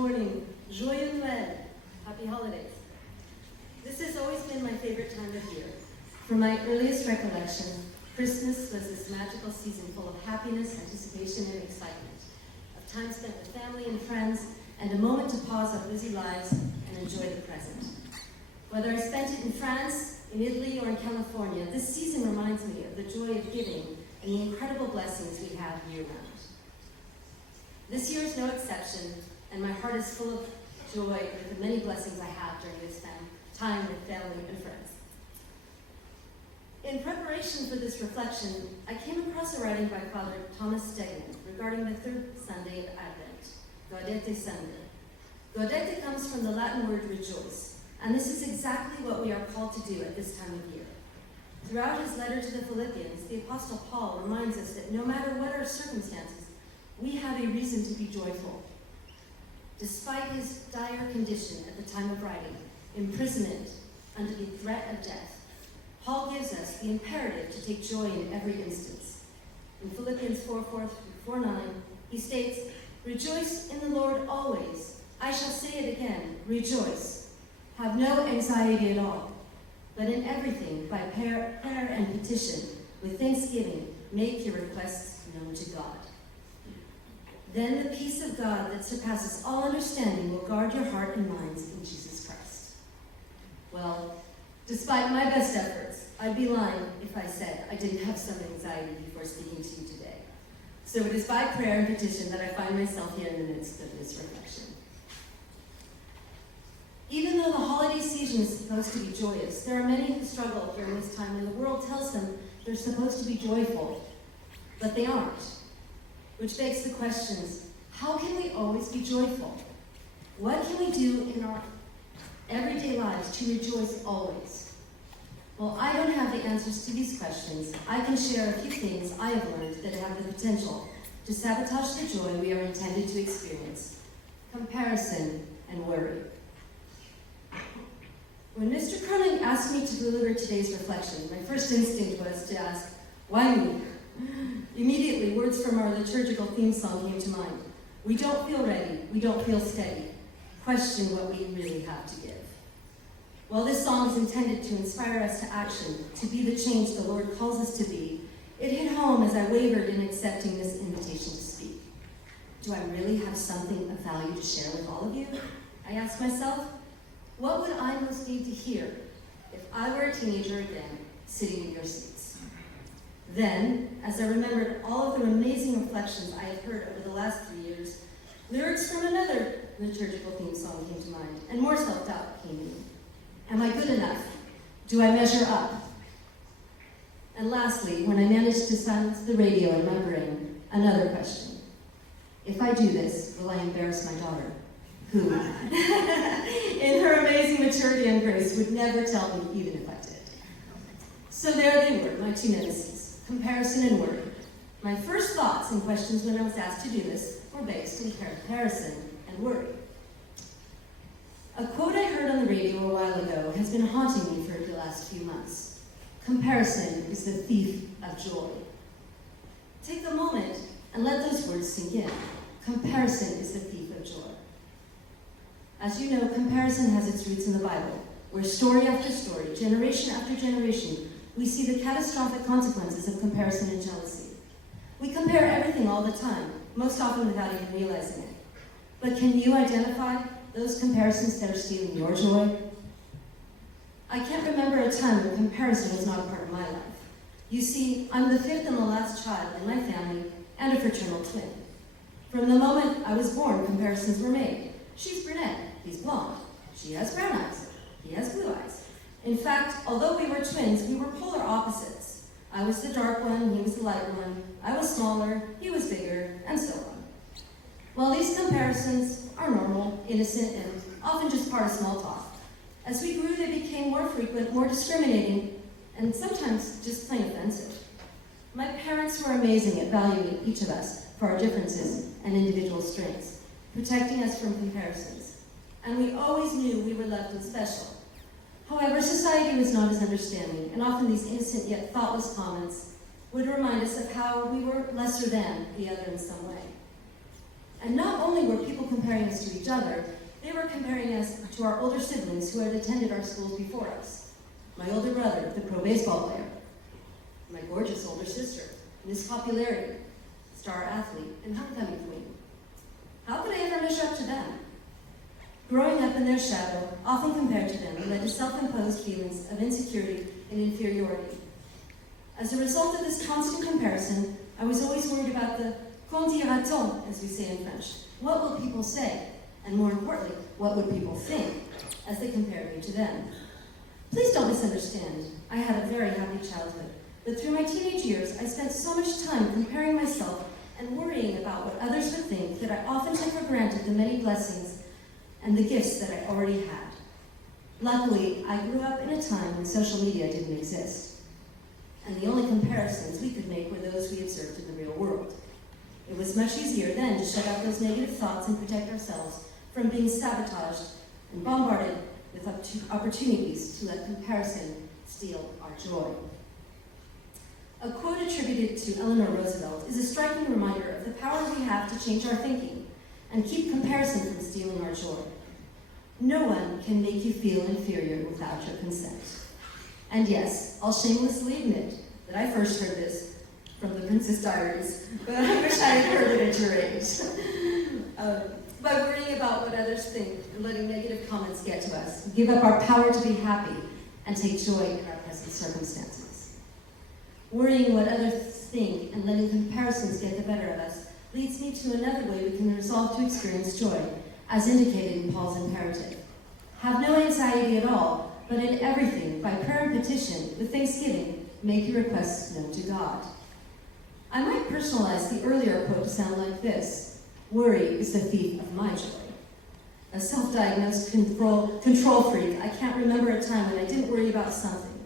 morning. Joyeux Noël. Happy holidays. This has always been my favorite time of year. From my earliest recollection, Christmas was this magical season full of happiness, anticipation, and excitement, of time spent with family and friends, and a moment to pause our busy lives and enjoy the present. Whether I spent it in France, in Italy, or in California, this season reminds me of the joy of giving and the incredible blessings we have year-round. This year is no exception, and my heart is full of joy with the many blessings I have during this time with family and friends. In preparation for this reflection, I came across a writing by Father Thomas Stegman regarding the third Sunday of Advent, Gaudete Sunday. Gaudete comes from the Latin word rejoice, and this is exactly what we are called to do at this time of year. Throughout his letter to the Philippians, the Apostle Paul reminds us that no matter what our circumstances, we have a reason to be joyful. Despite his dire condition at the time of writing, imprisonment under the threat of death, Paul gives us the imperative to take joy in every instance. In Philippians 4:4-9, he states, "Rejoice in the Lord always. I shall say it again, rejoice. Have no anxiety at all, but in everything, by prayer and petition, with thanksgiving, make your requests known to God. Then the peace of God that surpasses all understanding will guard your heart and minds in Jesus Christ." Well, despite my best efforts, I'd be lying if I said I didn't have some anxiety before speaking to you today. So it is by prayer and petition that I find myself here in the midst of this reflection. Even though the holiday season is supposed to be joyous, there are many who struggle during this time when the world tells them they're supposed to be joyful, but they aren't. Which begs the questions, how can we always be joyful? What can we do in our everyday lives to rejoice always? Well, I don't have the answers to these questions. I can share a few things I have learned that have the potential to sabotage the joy we are intended to experience: comparison and worry. When Mr. Cronin asked me to deliver today's reflection, my first instinct was to ask, why me? Immediately, words from our liturgical theme song came to mind. We don't feel ready, we don't feel steady. Question what we really have to give. While this song is intended to inspire us to action, to be the change the Lord calls us to be, it hit home as I wavered in accepting this invitation to speak. Do I really have something of value to share with all of you? I asked myself, what would I most need to hear if I were a teenager again, sitting in your seats? Then, as I remembered all of the amazing reflections I had heard over the last 3 years, lyrics from another liturgical theme song came to mind, and more self-doubt came in. Am I good enough? Do I measure up? And lastly, when I managed to silence the radio in my brain, another question. If I do this, will I embarrass my daughter? Who, in her amazing maturity and grace, would never tell me even if I did. So there they were, my two nemesis, comparison and worry. My first thoughts and questions when I was asked to do this were based in comparison and worry. A quote I heard on the radio a while ago has been haunting me for the last few months. Comparison is the thief of joy. Take a moment and let those words sink in. Comparison is the thief of joy. As you know, comparison has its roots in the Bible, where story after story, generation after generation, we see the catastrophic consequences of comparison and jealousy. We compare everything all the time, most often without even realizing it. But can you identify those comparisons that are stealing your joy? I can't remember a time when comparison was not a part of my life. You see, I'm the fifth and the last child in my family and a fraternal twin. From the moment I was born, comparisons were made. She's brunette, he's blonde. She has brown eyes, he has blue eyes. In fact, although we were twins, we were polar opposites. I was the dark one, he was the light one. I was smaller, he was bigger, and so on. While these comparisons are normal, innocent, and often just part of small talk, as we grew, they became more frequent, more discriminating, and sometimes just plain offensive. My parents were amazing at valuing each of us for our differences and individual strengths, protecting us from comparisons. And we always knew we were loved and special. However, society was not as understanding, and often these innocent yet thoughtless comments would remind us of how we were lesser than the other in some way. And not only were people comparing us to each other, they were comparing us to our older siblings who had attended our schools before us. My older brother, the pro baseball player. My gorgeous older sister, Miss Popularity, star athlete, and homecoming queen. How could I ever measure up to them? Growing up in their shadow, often compared to them, led to self-imposed feelings of insecurity and inferiority. As a result of this constant comparison, I was always worried about the qu'en dira-t-on, as we say in French. What will people say? And more importantly, what would people think as they compared me to them? Please don't misunderstand. I had a very happy childhood, but through my teenage years, I spent so much time comparing myself and worrying about what others would think that I often took for granted the many blessings and the gifts that I already had. Luckily, I grew up in a time when social media didn't exist, and the only comparisons we could make were those we observed in the real world. It was much easier then to shut out those negative thoughts and protect ourselves from being sabotaged and bombarded with opportunities to let comparison steal our joy. A quote attributed to Eleanor Roosevelt is a striking reminder of the power we have to change our thinking and keep comparison from stealing our joy. No one can make you feel inferior without your consent. And yes, I'll shamelessly admit that I first heard this from the Princess Diaries, but I wish I had heard it at your age. By worrying about what others think and letting negative comments get to us, we give up our power to be happy and take joy in our present circumstances. Worrying what others think and letting comparisons get the better of us leads me to another way we can resolve to experience joy, as indicated in Paul's imperative. Have no anxiety at all, but in everything, by prayer and petition, with thanksgiving, make your requests known to God. I might personalize the earlier quote to sound like this: worry is the thief of my joy. A self-diagnosed control freak, I can't remember a time when I didn't worry about something.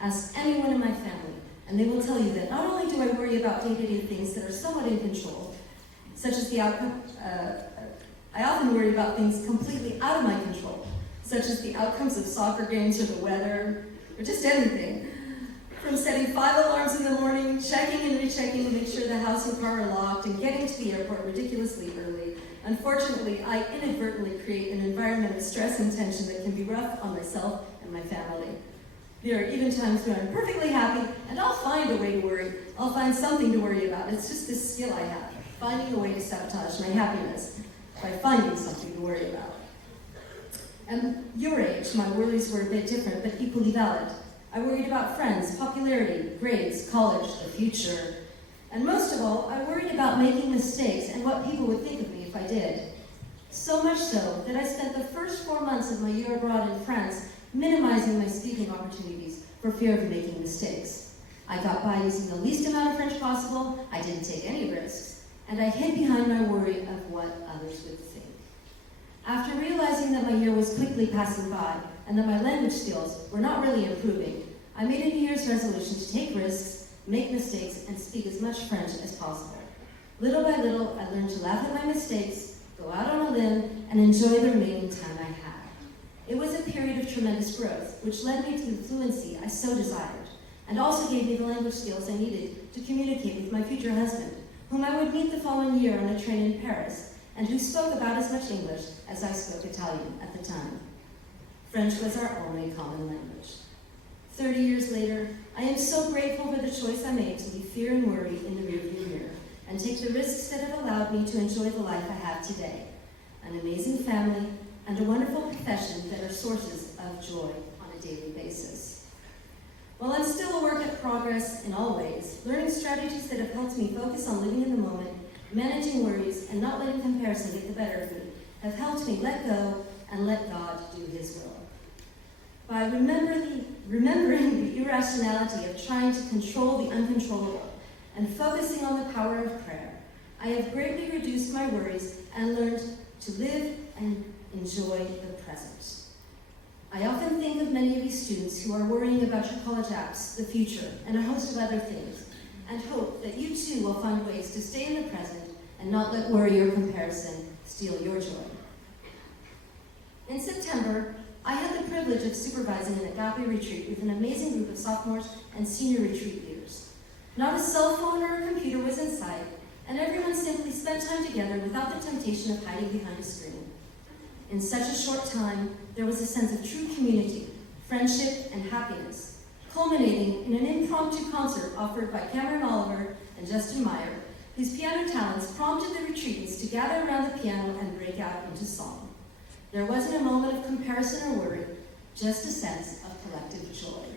Ask anyone in my family, and they will tell you that not only do I worry about day-to-day things that are somewhat in control, such as the outcome, I often worry about things completely out of my control, such as the outcomes of soccer games or the weather, or just anything. From setting 5 alarms in the morning, checking and rechecking to make sure the house and car are locked, and getting to the airport ridiculously early. Unfortunately, I inadvertently create an environment of stress and tension that can be rough on myself and my family. There are even times when I'm perfectly happy, and I'll find a way to worry. I'll find something to worry about. It's just this skill I have, finding a way to sabotage my happiness by finding something to worry about. At your age, my worries were a bit different, but equally valid. I worried about friends, popularity, grades, college, the future. And most of all, I worried about making mistakes and what people would think of me if I did. So much so that I spent the first 4 months of my year abroad in France minimizing my speaking opportunities for fear of making mistakes. I got by using the least amount of French possible, I didn't take any risks, and I hid behind my worry of what others would think. After realizing that my year was quickly passing by and that my language skills were not really improving, I made a New Year's resolution to take risks, make mistakes, and speak as much French as possible. Little by little, I learned to laugh at my mistakes, go out on a limb, and enjoy the remaining time I had. It was a period of tremendous growth, which led me to the fluency I so desired, and also gave me the language skills I needed to communicate with my future husband, whom I would meet the following year on a train in Paris, and who spoke about as much English as I spoke Italian at the time. French was our only common language. 30 years later, I am so grateful for the choice I made to leave fear and worry in the rearview mirror and take the risks that have allowed me to enjoy the life I have today, an amazing family, and a wonderful profession that are sources of joy on a daily basis. While I'm still a work in progress in all ways, learning strategies that have helped me focus on living in the moment, managing worries, and not letting comparison get the better of me have helped me let go and let God do His will. By remembering the irrationality of trying to control the uncontrollable and focusing on the power of prayer, I have greatly reduced my worries and learned to live and enjoy the present. I often think of many of you students who are worrying about your college apps, the future, and a host of other things, and hope that you too will find ways to stay in the present and not let worry or comparison steal your joy. In September, I had the privilege of supervising an agape retreat with an amazing group of sophomores and senior retreat leaders. Not a cell phone or a computer was in sight, and everyone simply spent time together without the temptation of hiding behind a screen. In such a short time, there was a sense of true community, friendship, and happiness, culminating in an impromptu concert offered by Cameron Oliver and Justin Meyer, whose piano talents prompted the retreatants to gather around the piano and break out into song. There wasn't a moment of comparison or worry, just a sense of collective joy.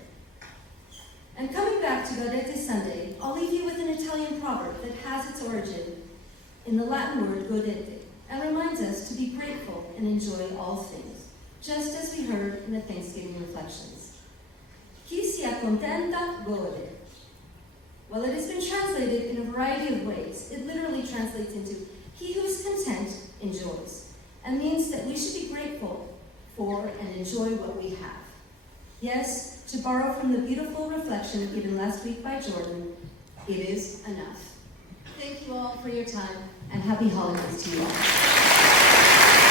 And coming back to Gaudete Sunday, I'll leave you with an Italian proverb that has its origin in the Latin word godete, and reminds us to be grateful and enjoy all things, just as we heard in the Thanksgiving reflections. Chi si accontenta gode. Well, it has been translated in a variety of ways. It literally translates into, he who is content enjoys, and means that we should be grateful for and enjoy what we have. Yes, to borrow from the beautiful reflection given last week by Jordan, it is enough. Thank you all for your time, and happy holidays to you all.